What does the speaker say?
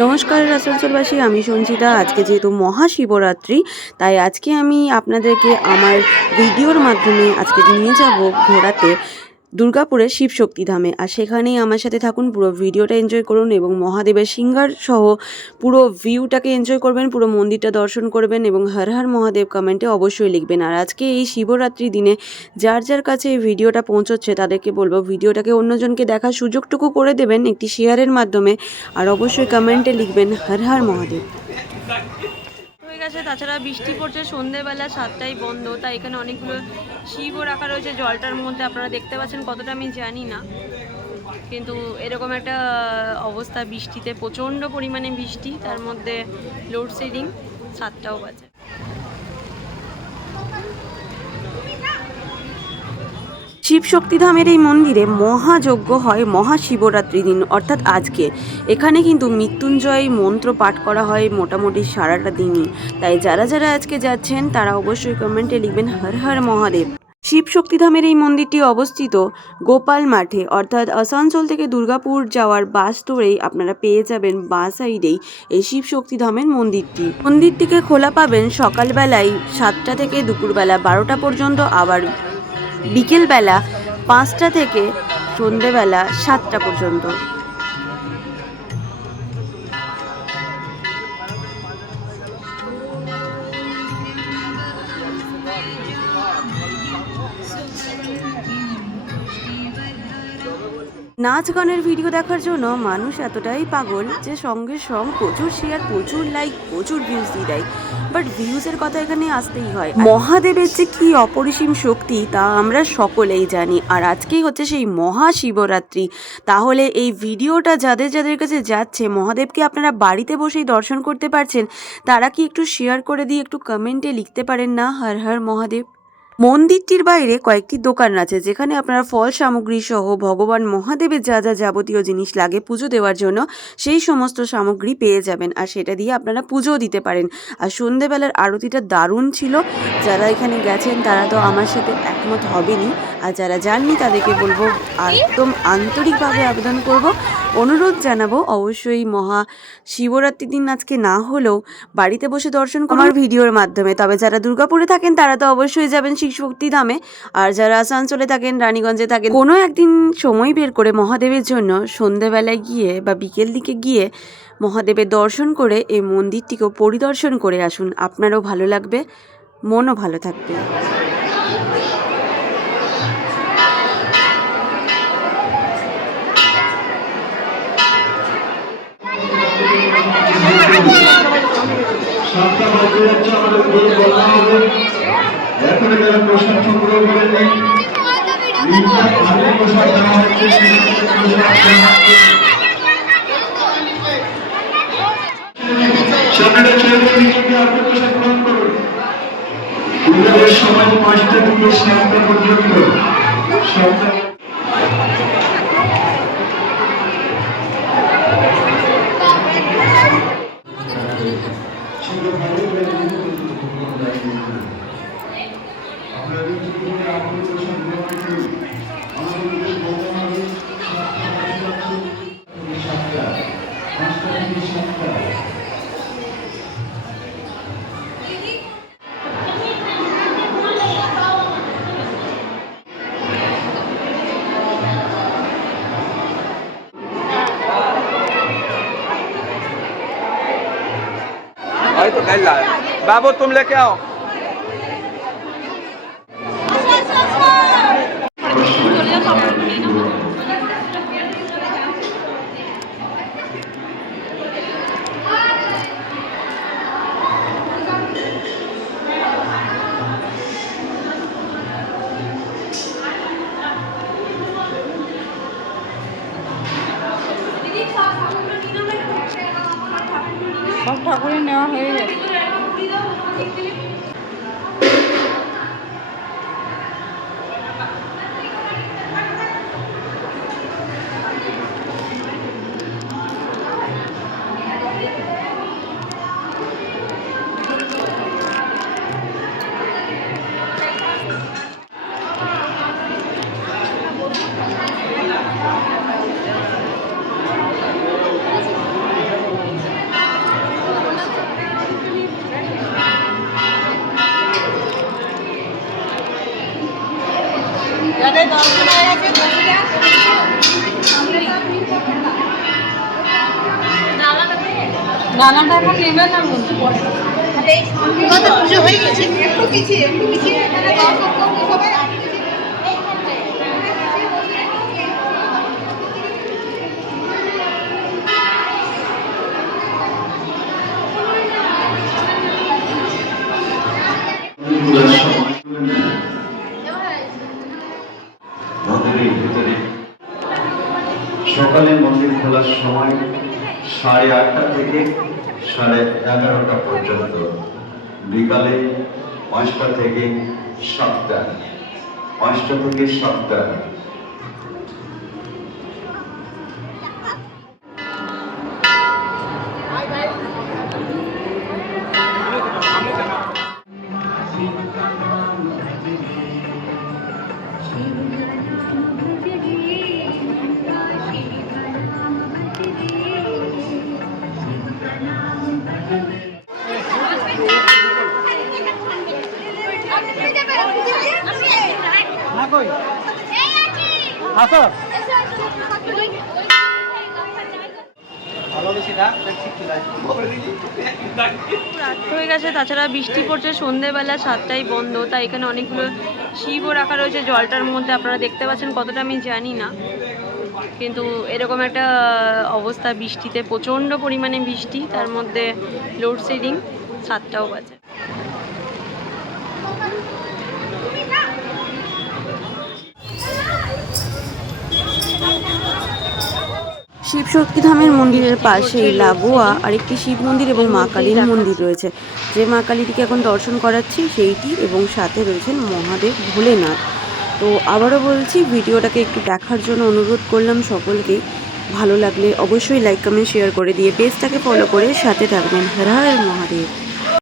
নমস্কার আসানসোলবাসী, আমি সঞ্চিতা। আজকে যেহেতু মহাশিবরাত্রি, তাই আজকে আমি আপনাদেরকে আমার ভিডিওর মাধ্যমে আজকে নিয়ে যাব ঘোরাতে দুর্গাপুরের শিবশক্তি ধামে। আর সেখানেই আমার সাথে থাকুন, পুরো ভিডিওটা এনজয় করুন এবং মহাদেবের সিঙ্গার সহ পুরো ভিউটাকে এনজয় করবেন, পুরো মন্দিরটা দর্শন করবেন এবং হর হর মহাদেব কমেন্টে অবশ্যই লিখবেন। আর আজকে এই শিবরাত্রি দিনে যার যার কাছে এই ভিডিওটা পৌঁছচ্ছে তাদেরকে বলবো ভিডিওটাকে অন্যজনকে দেখার সুযোগটুকু করে দেবেন একটি শেয়ারের মাধ্যমে। আর অবশ্যই কমেন্টে লিখবেন হর হর মহাদেব। হয়ে গেছে, তাছাড়া বৃষ্টি পড়ছে, সন্ধ্যেবেলা 7টায় বন্ধ, তাই এখানে অনেকগুলো শিবও রাখা রয়েছে জলটার মধ্যে। আপনারা দেখতে পাচ্ছেন কতটা আমি জানি না, কিন্তু এরকম একটা অবস্থা, বৃষ্টিতে প্রচণ্ড পরিমাণে বৃষ্টি, তার মধ্যে লোডশেডিং, 7টাও বাজে। শিবশক্তিধামের এই মন্দিরে মহাযজ্ঞ হয় মহাশিবরাত্রি দিন, অর্থাৎ আজকে। এখানে কিন্তু মৃত্যুঞ্জয় মন্ত্র পাঠ করা হয় মোটামুটি সারাটা দিনই। তাই যারা যারা আজকে যাচ্ছেন তারা অবশ্যই কমেন্টে লিখবেন হর হর মহাদেব। শিবশক্তিধামের এই মন্দিরটি অবস্থিত গোপাল মাঠে, অর্থাৎ আসানসোল থেকে দুর্গাপুর যাওয়ার বাস ধরেই আপনারা পেয়ে যাবেন বাঁ সাইডেই এই শিবশক্তিধামের মন্দিরটি। মন্দিরটিকে খোলা পাবেন সকালবেলায় 7টা থেকে দুপুরবেলা 12টা পর্যন্ত, আবার বিকেলবেলা 5টা থেকে সন্ধেবেলা 7টা পর্যন্ত। নাচ গানের ভিডিও দেখার জন্য মানুষ এতটাই পাগল যে সঙ্গে সঙ্গ প্রচুর শেয়ার, প্রচুর লাইক, প্রচুর ভিউজ দিয়ে দেয়। বাট ভিউজের কথা এখানে আসতেই হয়। মহাদেবের যে কি অপরিসীম শক্তি তা আমরা সকলেই জানি। আর আজকেই হচ্ছে সেই মহাশিবরাত্রি। তাহলে এই ভিডিওটা যাদের যাদের কাছে যাচ্ছে, মহাদেবকে আপনারা বাড়িতে বসেই দর্শন করতে পারছেন, তারা কি একটু শেয়ার করে দিয়ে একটু কমেন্টে লিখতে পারেন না হর হর মহাদেব। মন্দিরটির বাইরে কয়েকটি দোকান আছে যেখানে আপনারা ফল সামগ্রী সহ ভগবান মহাদেবের যা যা যাবতীয় জিনিস লাগে পুজো দেওয়ার জন্য সেই সমস্ত সামগ্রী পেয়ে যাবেন, আর সেটা দিয়ে আপনারা পুজোও দিতে পারেন। আর সন্ধেবেলার আরতিটা দারুণ ছিল। যারা এখানে গেছেন তারা তো আমার সাথে একমত হবেনই, আর যারা যাননি তাদেরকে বলবো, একদম আন্তরিকভাবে আবেদন করব, অনুরোধ জানাবো, অবশ্যই মহা শিবরাত্রির দিন আজকে না হলেও বাড়িতে বসে দর্শন করুন আমার ভিডিওর মাধ্যমে। তবে যারা দুর্গাপুরে থাকেন তারা তো অবশ্যই যাবেন শিবশক্তিধামে, আর যারা আসানসোলে থাকেন, রানীগঞ্জে থাকেন, কোনো একদিন সময় বের করে মহাদেবের জন্য সন্ধেবেলায় গিয়ে বা বিকেল দিকে গিয়ে মহাদেবের দর্শন করে এই মন্দিরটিকেও পরিদর্শন করে আসুন। আপনারও ভালো লাগবে, মনও ভালো থাকবে। সাতটা বাজে যাচ্ছে, আমাদের বই বলা হবে। এখনো যারা প্রশ্ন সংগ্রহ করেনি, পোশাক দেওয়া হচ্ছে, সামনেটা ছেড়ে নিজেকে আপনি পোশাক গ্রহণ করুন। পূজার সময় 5টা থেকে 7টা পর্যন্ত সপ্তাহ। तो कल ला बाबू तुम लेके आओ। সব ঠাকুরের নেওয়া হয়ে গেছে। গানাটা এখন নেবে না বলতে তোমাদের পুজো হয়ে গেছে একটু পিছিয়ে এখানে দর্শক বন্ধু সবাই খোলার সময় মন্দিরের ভিতরে সকালে মন্দির খোলার সময় 8:30 থেকে 11:30 পর্যন্ত, বিকালে 5টা থেকে 7টা, 5টা থেকে 7টা। রাত হয়ে গেছে, তাছাড়া বৃষ্টি পড়ছে, সন্ধ্যেবেলা 7টায় বন্ধ, তাই এখানে অনেকগুলো শিবও রাখা রয়েছে জলটার মধ্যে। আপনারা দেখতে পাচ্ছেন কতটা আমি জানি না, কিন্তু এরকম একটা অবস্থা বৃষ্টিতে, প্রচণ্ড পরিমাণে বৃষ্টি, তার মধ্যে লোডশেডিং, 7টাও বাজে। শিবশক্তি ধামের মন্দিরের পাশেই লাগোয়া আরেকটি শিব মন্দির এবং মা কালীর মন্দির রয়েছে। যে মা কালীটিকে এখন দর্শন করাচ্ছি সেইটি, এবং সাথে রয়েছেন মহাদেব ভোলেনাথ। তো আবারও বলছি, ভিডিওটাকে একটু দেখার জন্য অনুরোধ করলাম সকলকে। ভালো লাগলে অবশ্যই লাইক, কমেন্ট, শেয়ার করে দিয়ে পেজটাকে ফলো করে সাথে থাকবেন। হর হর মহাদেব।